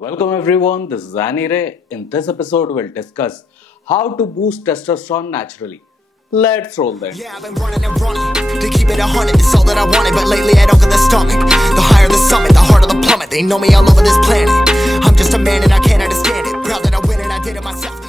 Welcome everyone, this is Annie Ray. In this episode, we'll discuss how to boost testosterone naturally. Let's roll then. Yeah, I've been running and running to keep it 100. It's all that I wanted, but lately I don't get the stomach. The higher the summit, the harder the plummet. They know me all over this planet. I'm just a man and I can't understand it. Proud that I win and I did it myself.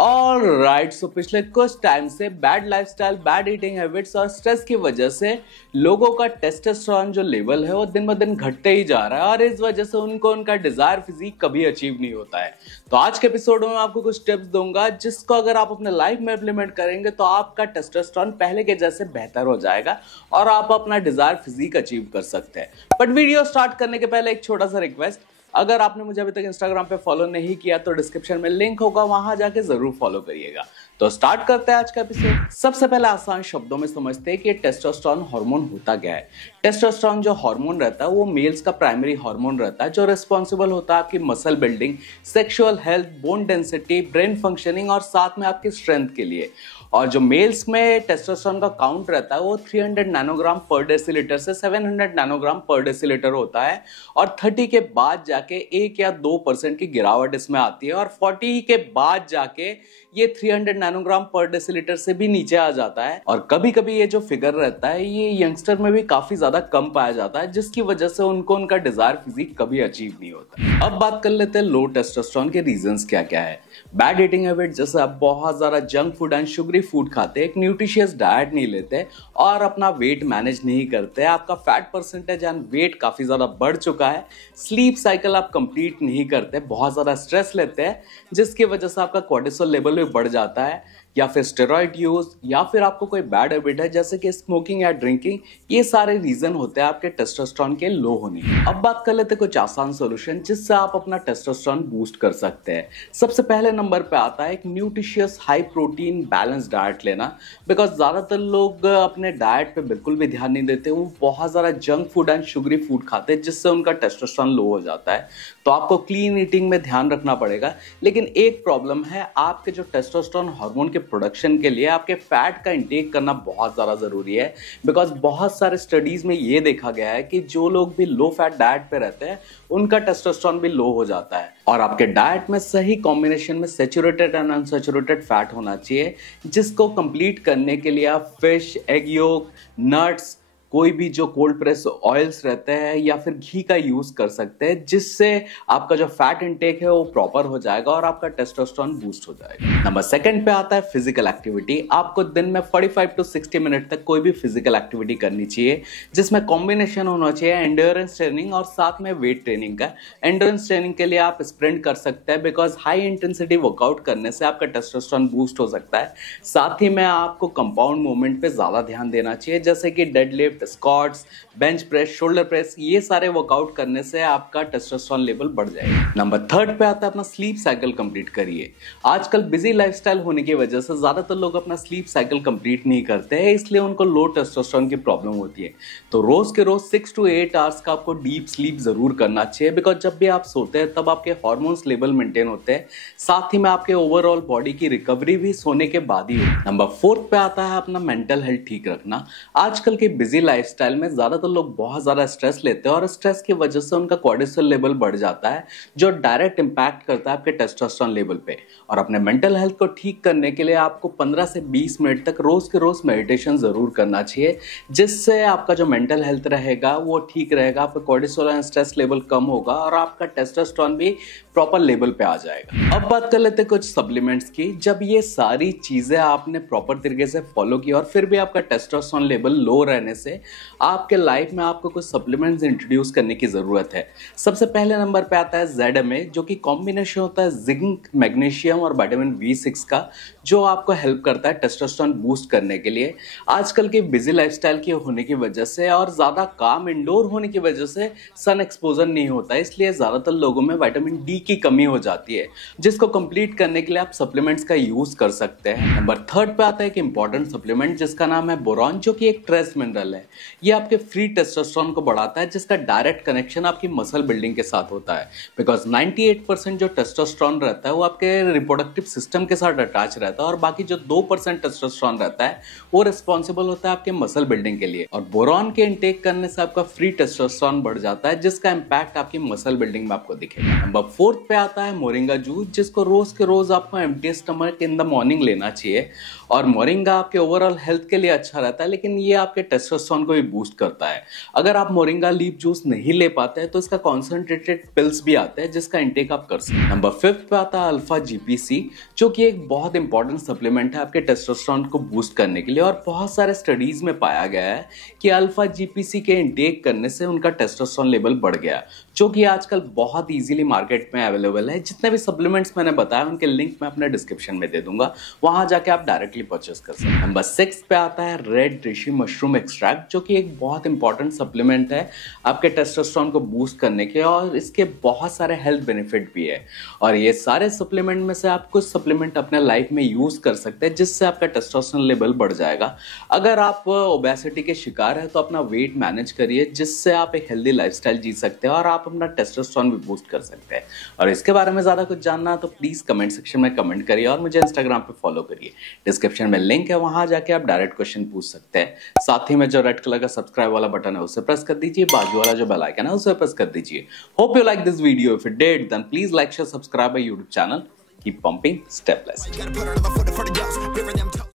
Alright, so पिछले कुछ time से bad lifestyle, bad eating habits और stress की वजह से लोगों का testosterone जो लेवल है वो दिन ब दिन घटते ही जा रहा है और इस वजह से उनको उनका डिजायर फिजिक कभी अचीव नहीं होता है। तो आज के एपिसोड में आपको कुछ टिप्स दूंगा जिसको अगर आप अपने लाइफ में इम्प्लीमेंट करेंगे तो आपका टेस्टोस्टेरोन पहले के जैसे बेहतर हो जाएगा और आप अपना डिजायर फिजिक अचीव कर सकते हैं। बट वीडियो स्टार्ट करने के पहले एक छोटा सा रिक्वेस्ट, अगर आपने मुझे अभी तक इंस्टाग्राम पे फॉलो नहीं किया तो डिस्क्रिप्शन में लिंक होगा, वहां जाके जरूर फॉलो करिएगा। तो स्टार्ट करते हैं आज का एपिसोड। सबसे पहले आसान शब्दों में समझते हैं कि टेस्टोस्टेरोन हार्मोन होता क्या है। टेस्टोस्टेरोन जो हार्मोन रहता है वो मेल्स का प्राइमरी हार्मोन रहता है जो रिस्पॉन्सिबल होता है आपकी muscle building, sexual health, bone density, brain functioning और साथ में आपकी स्ट्रेंथ के लिए। और जो मेल्स में टेस्टोस्टेरोन का काउंट रहता है वो 300 नैनोग्राम पर डेसीलीटर से 700 नैनोग्राम पर डेसीलीटर होता है और 30 के बाद जाके 1 या 2% की गिरावट इसमें आती है और 40 के बाद जाके ये 300 नैनोग्राम पर डेसीलीटर से भी नीचे आ जाता है। और कभी कभी ये जो फिगर रहता है ये यंगस्टर में भी काफी ज्यादा कम पाया जाता है जिसकी वजह से उनको उनका डिजायर फिजिक कभी अचीव नहीं होता। अब बात कर लेते हैं लो टेस्टोस्टेरोन के रीजंस क्या क्या है। बैड ईटिंग हैबिट, जैसे आप बहुत ज्यादा junk food and sugary food खाते, एक न्यूट्रिशियस डाइट नहीं लेते और अपना वेट मैनेज नहीं करते, आपका फैट परसेंटेज एंड वेट काफी ज्यादा बढ़ चुका है, स्लीप साइकिल आप कंप्लीट नहीं करते, बहुत ज्यादा स्ट्रेस लेते हैं जिसकी वजह से आपका कोर्टिसोल लेवल भी बढ़ जाता है, या फिर स्टेरॉइड यूज, या फिर आपको कोई बैड हैबिट है जैसे कि स्मोकिंग या ड्रिंकिंग, ये सारे रीजन होते हैं आपके टेस्टोस्टेरोन के लो होने। अब बात कर लेते हैं कुछ आसान सॉल्यूशन जिससे आप अपना टेस्टोस्टेरोन बूस्ट कर सकते हैं। सबसे पहले नंबर पे आता है एक nutritious high protein balance diet लेना, बिकॉज ज्यादातर लोग अपने डाइट पे बिल्कुल भी ध्यान नहीं देते, वो बहुत ज्यादा junk food and sugary food खाते हैं जिससे उनका टेस्टोस्टेरोन लो हो जाता है। तो आपको क्लीन ईटिंग में ध्यान रखना पड़ेगा। लेकिन एक प्रॉब्लम है, आपके जो टेस्टोस्टेरोन हार्मोन के प्रोडक्शन के लिए आपके फैट का इंटेक करना बहुत ज़्यादा ज़रूरी है, बिकॉज बहुत सारे स्टडीज़ में ये देखा गया है कि जो लोग भी लो फैट डाइट पे रहते हैं उनका टेस्टोस्टेरोन भी लो हो जाता है। और आपके डाइट में सही कॉम्बिनेशन में सैचुरेटेड एंड अनसैचुरेटेड फैट होना चाहिए, जिसको कंप्लीट करने के लिए आप फिश, एग योक, नट्स, कोई भी जो कोल्ड प्रेस ऑयल्स रहते हैं या फिर घी का यूज कर सकते हैं, जिससे आपका जो फैट इंटेक है वो प्रॉपर हो जाएगा और आपका टेस्टोस्टेरोन बूस्ट हो जाएगा। नंबर सेकंड पे आता है फिजिकल एक्टिविटी। आपको दिन में 45 टू 60 मिनट तक कोई भी फिजिकल एक्टिविटी करनी चाहिए जिसमें कॉम्बिनेशन होना चाहिए एंड्योरेंस ट्रेनिंग और साथ में वेट ट्रेनिंग का। एंड्योरेंस ट्रेनिंग के लिए आप स्प्रिंट कर सकते हैं बिकॉज हाई इंटेंसिटी वर्कआउट करने से आपका टेस्टोस्टेरोन बूस्ट हो सकता है। साथ ही में आपको कंपाउंड मूवमेंट पे ज्यादा ध्यान देना चाहिए जैसे कि deadlift, squats, bench press, shoulder press, ये सारे वर्कआउट करने से आपका टेस्टोस्टेरोन लेवल बढ़ जाएगा। नंबर थर्ड पे आता है अपना स्लीप साइकिल कंप्लीट करिए। आजकल बिजी लाइफस्टाइल होने की वजह से ज्यादातर लोग अपना स्लीप साइकिल कंप्लीट नहीं करते हैं, इसलिए उनको लो टेस्टोस्टेरोन की प्रॉब्लम होती है। तो रोज के रोज 6 to 8 आवर्स का आपको डीप स्लीप जरूर करना चाहिए, बिकॉज जब भी आप सोते हैं तब आपके हार्मोन्स लेवल मेंटेन होते हैं, साथ ही में आपके ओवरऑल बॉडी की रिकवरी भी सोने के बाद ही हो। नंबर फोर्थ पे आता है अपना मेंटल हेल्थ ठीक रखना। आजकल के बिजी लाइफस्टाइल में ज्यादातर लोग बहुत ज्यादा स्ट्रेस लेते हैं और स्ट्रेस की वजह से उनका कोर्टिसोल लेवल बढ़ जाता है जो डायरेक्ट इंपैक्ट करता है आपके टेस्टोस्टेरोन लेवल पे। और अपने मेंटल हेल्थ को ठीक करने के लिए आपको 15 से 20 मिनट तक रोज के रोज मेडिटेशन जरूर करना चाहिए, जिससे आपका जो मेंटल हेल्थ रहेगा वो ठीक रहेगा, आपका कोर्टिसोल एंड स्ट्रेस लेवल कम होगा और आपका टेस्टोस्टेरोन भी प्रॉपर लेवल पे आ जाएगा। अब बात कर लेते हैं कुछ सप्लीमेंट्स की। जब ये सारी चीजें आपने प्रॉपर तरीके से फॉलो की और फिर भी आपका टेस्टोस्टेरोन लेवल लो रहने से आपके लाइफ में आपको कुछ सप्लीमेंट्स इंट्रोड्यूस करने की जरूरत है। सबसे पहले नंबर पे आता है ZMA, जो कि कॉम्बिनेशन होता है जिंक, मैग्नीशियम और विटामिन B6 का, जो आपको हेल्प करता है टेस्टोस्टेरोन बूस्ट करने के लिए। आजकल के बिजी लाइफस्टाइल के होने की वजह से और ज्यादा काम इंडोर होने की वजह से सन एक्सपोजर नहीं होता, इसलिए ज्यादातर लोगों में विटामिन D की कमी हो जाती है, जिसको कंप्लीट करने के लिए आप सप्लीमेंट्स का यूज कर सकते हैं। नंबर थर्ड पे आता है एक इंपॉर्टेंट सप्लीमेंट जिसका नाम है बोरॉन, जो कि एक ट्रेस मिनरल है। ये आपके फ्री टेस्टोस्टेरोन को बढ़ाता है, जिसका डायरेक्ट कनेक्शन आपकी मसल बिल्डिंग के साथ होता है। बिकॉज 98% जो टेस्टोस्टेरोन रहता है वो आपके रिप्रोडक्टिव सिस्टम के साथ अटैच रहता है, और बाकी जो 2% टेस्टोस्टेरोन रहता है वो रिस्पॉन्सिबल होता है आपके मसल बिल्डिंग के लिए। और बोरॉन के इनटेक करने से आपका फ्री टेस्टोस्टेरोन बढ़ जाता है, जिसका इंपैक्ट आपकी मसल बिल्डिंग में आपको दिखेगा। नंबर 4 पे आता है मोरिंगा जूस, जिसको रोज के रोज आपको empty stomach in the morning लेना चाहिए। और मोरिंगा आपके ओवरऑल हेल्थ के लिए अच्छा रहता है, लेकिन ये आपके टेस्टोस्टेरोन को भी बूस्ट करता है। अगर आप मोरिंगा लीफ जूस नहीं ले पाते हैं तो इसका कॉन्सेंट्रेटेड पिल्स भी आते हैं, जिसका इंटेक आप कर सकते हैं। नंबर 5 पे आता है अल्फा जीपीसी, जो कि एक बहुत इंपॉर्टेंट सप्लीमेंट है आपके टेस्टोस्टेरोन को बूस्ट करने के लिए। और बहुत सारे स्टडीज में पाया गया है कि अल्फा जीपीसी के इंटेक करने से उनका टेस्टोस्टेरोन लेवल बढ़ गया, जो कि आजकल बहुत इजीली मार्केट में अवेलेबल है। जितने भी सप्लीमेंट्स मैंने बताया उनके लिंक मैं अपने डिस्क्रिप्शन में दे दूंगा, वहां जाके आप डायरेक्टली परचेस कर सकते हैं। नंबर 6 पे आता है रेड ऋषि मशरूम एक्सट्रैक्ट, जो कि एक बहुत इंपॉर्टेंट सप्लीमेंट है आपके टेस्टोस्टेरोन को बूस्ट करने के, और इसके बहुत सारे हेल्थ बेनिफिट भी है। और ये सारे सप्लीमेंट में से आप कुछ सप्लीमेंट अपने लाइफ में यूज कर सकते हैं, जिससे आपका टेस्टोस्टेरोन लेवल बढ़ जाएगा। अगर आप ओबेसिटी के शिकार है तो अपना वेट मैनेज करिए, जिससे आप एक हेल्दी लाइफस्टाइल जी सकते हैं और आप अपना टेस्टोस्टेरोन भी बूस्ट कर सकते हैं। और इसके बारे में ज्यादा कुछ जानना तो प्लीज कमेंट सेक्शन में कमेंट करिए, और मुझे इंस्टाग्राम पे फॉलो करिए। डिस्क्रिप्शन में लिंक है, वहां जाके आप डायरेक्ट क्वेश्चन पूछ सकते हैं। साथ ही में जो रेड कलर का सब्सक्राइब वाला बटन है उसे प्रेस कर दीजिए, बाजू वाला जो बेल आइकन है उसे प्रेस कर दीजिए। Hope you like this video. If you did then please like, share, subscribe my YouTube channel. Keep pumping, step less.